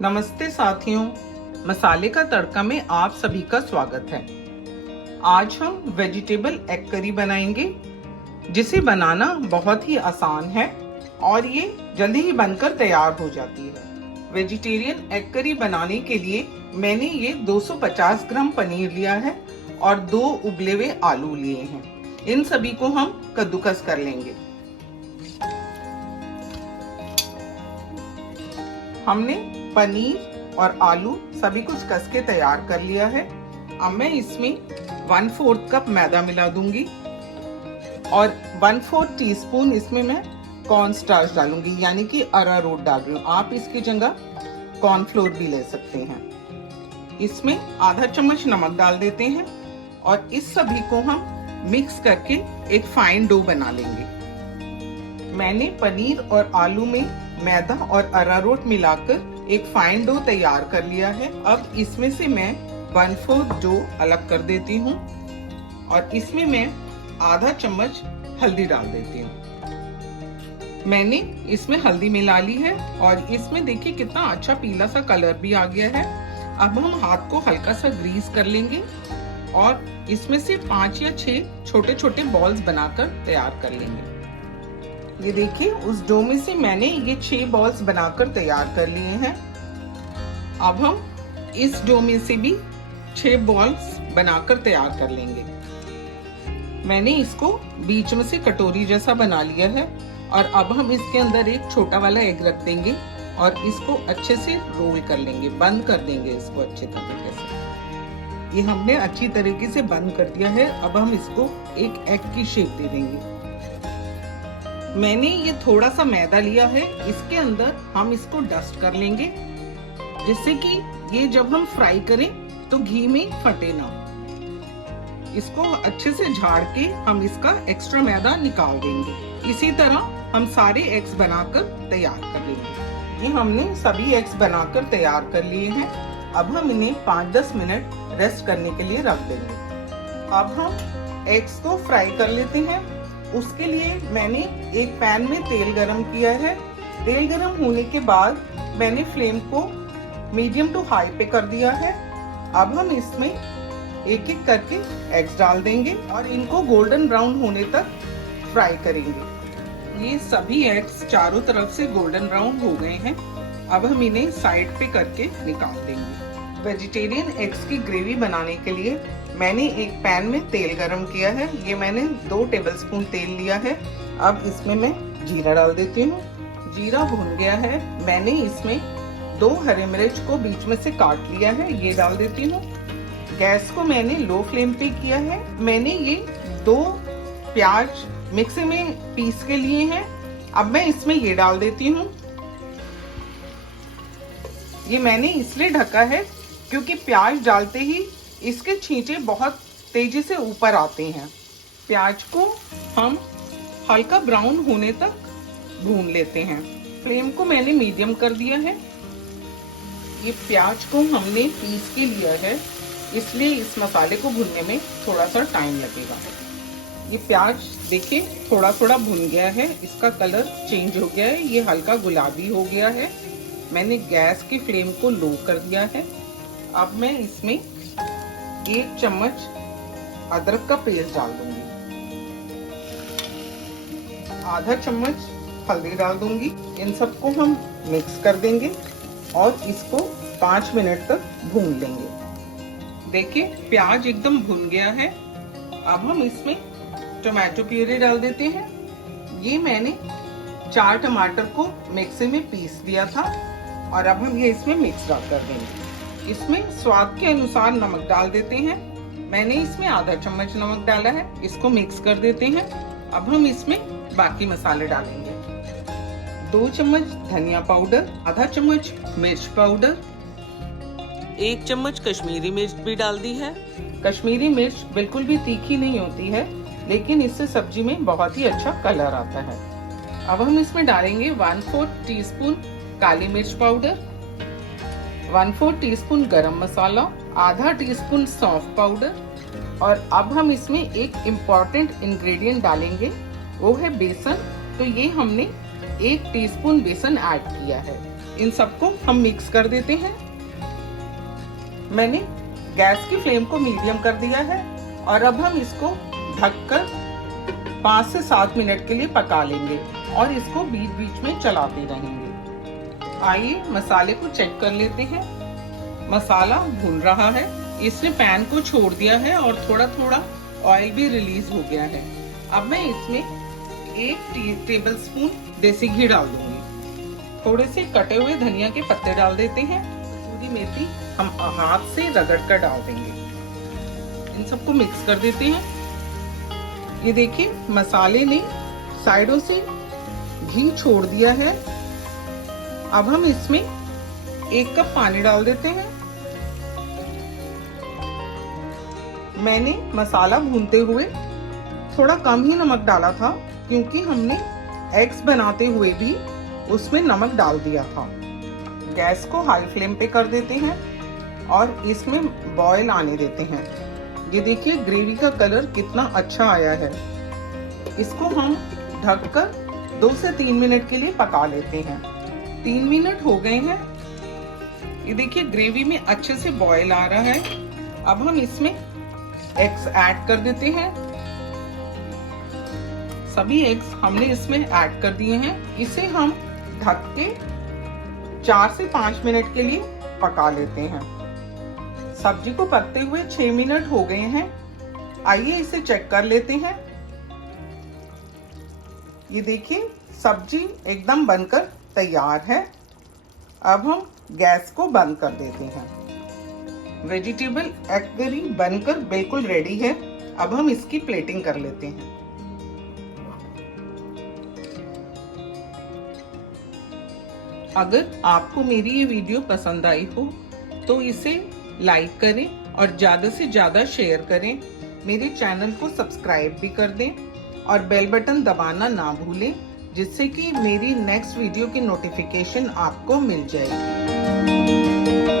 नमस्ते साथियों, मसाले का तड़का में आप सभी का स्वागत है। आज हम वेजिटेबल एग करी बनाएंगे, जिसे बनाना बहुत ही आसान है और ये जल्दी ही बनकर तैयार हो जाती है। वेजिटेरियन एग करी बनाने के लिए मैंने ये 250 ग्राम पनीर लिया है और 2 उबले हुए आलू लिए हैं। इन सभी को हम कद्दूकस कर लेंगे। हमने पनीर और आलू सभी कुछ कस के तैयार कर लिया है। अब मैं इसमें 1/4 कप मैदा मिला दूंगी और 1/4 टीस्पून इसमें मैं कॉर्नस्टार्च डालूंगी, यानी कि अरारोट डाल रही हूँ। आप इसकी जगह कॉर्नफ्लोर भी ले सकते हैं। इसमें आधा चम्मच नमक डाल देते हैं और इस सभी को हम मिक्स करके एक फाइन डो बना लेंगे। मैंने पनीर और आलू में मैदा और अरारोट मिलाकर एक फाइन डो तैयार कर लिया है। अब इसमें से मैं 1/4 डो अलग कर देती हूँ और इसमें मैं आधा चम्मच हल्दी डाल देती हूँ। मैंने इसमें हल्दी मिला ली है और इसमें देखिए कितना अच्छा पीला सा कलर भी आ गया है। अब हम हाथ को हल्का सा ग्रीस कर लेंगे और इसमें से 5 या 6 छोटे छोटे बॉल्स बनाकर तैयार कर लेंगे। ये देखिए, उस डो में से मैंने ये 6 बॉल्स बनाकर तैयार कर लिए हैं। अब हम इस डो में से भी 6 बॉल्स बनाकर तैयार कर लेंगे। मैंने इसको बीच में से कटोरी जैसा बना लिया है और अब हम इसके अंदर एक छोटा वाला एग रख देंगे और इसको अच्छे से रोल कर लेंगे, बंद कर देंगे इसको अच्छे तरीके से। ये हमने अच्छी तरीके से बंद कर दिया है। अब हम इसको एक एग की शेप दे देंगे। मैंने ये थोड़ा सा मैदा लिया है, इसके अंदर हम इसको डस्ट कर लेंगे, जिससे कि ये जब हम फ्राई करें तो घी में फटे ना। इसको अच्छे से झाड़ के हम इसका एक्स्ट्रा मैदा निकाल देंगे। इसी तरह हम सारे एग्स बनाकर तैयार कर लेंगे। ये हमने सभी एग्स बनाकर तैयार कर लिए हैं। अब हम इन्हें 5-10 मिनट रेस्ट करने के लिए रख देंगे। अब हम एग्स को फ्राई कर लेते हैं। उसके लिए मैंने एक पैन में तेल गरम किया है। तेल गरम होने के बाद मैंने फ्लेम को मीडियम टू हाई पे कर दिया है। अब हम इसमें एक एक करके एग्स डाल देंगे और इनको गोल्डन ब्राउन होने तक फ्राई करेंगे। ये सभी एग्स चारों तरफ से गोल्डन ब्राउन हो गए हैं। अब हम इन्हें साइड पे करके निकाल देंगे। वेजिटेरियन एग्स की ग्रेवी बनाने के लिए मैंने एक पैन में तेल गरम किया है। ये मैंने 2 टेबलस्पून तेल लिया है। अब इसमें मैं जीरा डाल देती हूँ। जीरा भुन गया है। मैंने इसमें 2 हरे मिर्च को बीच में से काट लिया है, ये डाल देती हूँ। गैस को मैंने लो फ्लेम पे किया है। मैंने ये 2 प्याज मिक्सी में पीस के लिए हैं। अब मैं इसमें ये डाल देती हूँ। ये मैंने इसलिए ढका है क्योंकि प्याज डालते ही इसके छींटे बहुत तेजी से ऊपर आते हैं। प्याज को हम हल्का ब्राउन होने तक भून लेते हैं। फ्लेम को मैंने मीडियम कर दिया है। ये प्याज को हमने पीस के लिया है, इसलिए इस मसाले को भूनने में थोड़ा सा टाइम लगेगा। ये प्याज देखिए थोड़ा थोड़ा भुन गया है, इसका कलर चेंज हो गया है, ये हल्का गुलाबी हो गया है। मैंने गैस की फ्लेम को लो कर दिया है। अब मैं इसमें 1 चम्मच अदरक का पेस्ट डाल दूंगी, आधा चम्मच हल्दी डाल दूंगी। इन सबको हम मिक्स कर देंगे और इसको 5 मिनट तक भून लेंगे। देखिए प्याज एकदम भुन गया है। अब हम इसमें टमाटो प्यूरी डाल देते हैं। ये मैंने 4 टमाटर को मिक्सी में पीस दिया था और अब हम ये इसमें मिक्स कर देंगे। इसमें स्वाद के अनुसार नमक डाल देते हैं। मैंने इसमें आधा चम्मच नमक डाला है, इसको मिक्स कर देते हैं। अब हम इसमें बाकी मसाले डालेंगे। 2 चम्मच धनिया पाउडर, आधा चम्मच मिर्च पाउडर, 1 चम्मच कश्मीरी मिर्च भी डाल दी है। कश्मीरी मिर्च बिल्कुल भी तीखी नहीं होती है, लेकिन इससे सब्जी में बहुत ही अच्छा कलर आता है। अब हम इसमें डालेंगे 1/4 टीस्पून काली मिर्च पाउडर, 1/4 टीस्पून गरम मसाला, आधा टीस्पून सौंफ पाउडर और अब हम इसमें एक इम्पॉर्टेंट इंग्रेडिएंट डालेंगे, वो है बेसन। तो ये हमने 1 टीस्पून बेसन ऐड किया है। इन सबको हम मिक्स कर देते हैं। मैंने गैस की फ्लेम को मीडियम कर दिया है और अब हम इसको ढककर 5 से 7 मिनट के लिए पका लेंगे और इसको बीच बीच में चलाते रहेंगे। आइए मसाले को चेक कर लेते हैं। मसाला भून रहा है, इसने पैन को छोड़ दिया है और थोड़ा थोड़ा ऑयल भी रिलीज हो गया है। अब मैं इसमें 1 टेबलस्पून देसी घी डाल दूंगी। थोड़े से कटे हुए धनिया के पत्ते डाल देते हैं। कसूरी मेथी हम हाथ से रगड़ कर डाल देंगे। इन सबको मिक्स कर देते हैं। ये देखिए मसाले ने साइडों से घी छोड़ दिया है। अब हम इसमें 1 कप पानी डाल देते हैं। मैंने मसाला भूनते हुए थोड़ा कम ही नमक डाला था क्योंकि हमने एग्स बनाते हुए भी उसमें नमक डाल दिया था। गैस को हाई फ्लेम पे कर देते हैं और इसमें बॉयल आने देते हैं। ये देखिए ग्रेवी का कलर कितना अच्छा आया है। इसको हम ढककर 2 से 3 मिनट के लिए पका लेते हैं। 3 मिनट हो गए हैं। ये देखिए ग्रेवी में अच्छे से बॉयल आ रहा है। अब हम इसमें एग्स ऐड कर देते हैं। सभी एग्स हमने इसमें ऐड कर दिए हैं। इसे हम ढक के 4 से 5 मिनट के लिए पका लेते हैं। सब्जी को पकते हुए 6 मिनट हो गए हैं। आइए इसे चेक कर लेते हैं। ये देखिए सब्जी एकदम बनकर तैयार है। अब हम गैस को बंद कर देते हैं। वेजिटेबल एग करी बनकर बिल्कुल रेडी है। अब हम इसकी प्लेटिंग कर लेते हैं। अगर आपको मेरी ये वीडियो पसंद आई हो तो इसे लाइक करें और ज़्यादा से ज़्यादा शेयर करें। मेरे चैनल को सब्सक्राइब भी कर दें और बेल बटन दबाना ना भूलें, जिससे कि मेरी नेक्स्ट वीडियो की नोटिफिकेशन आपको मिल जाएगी।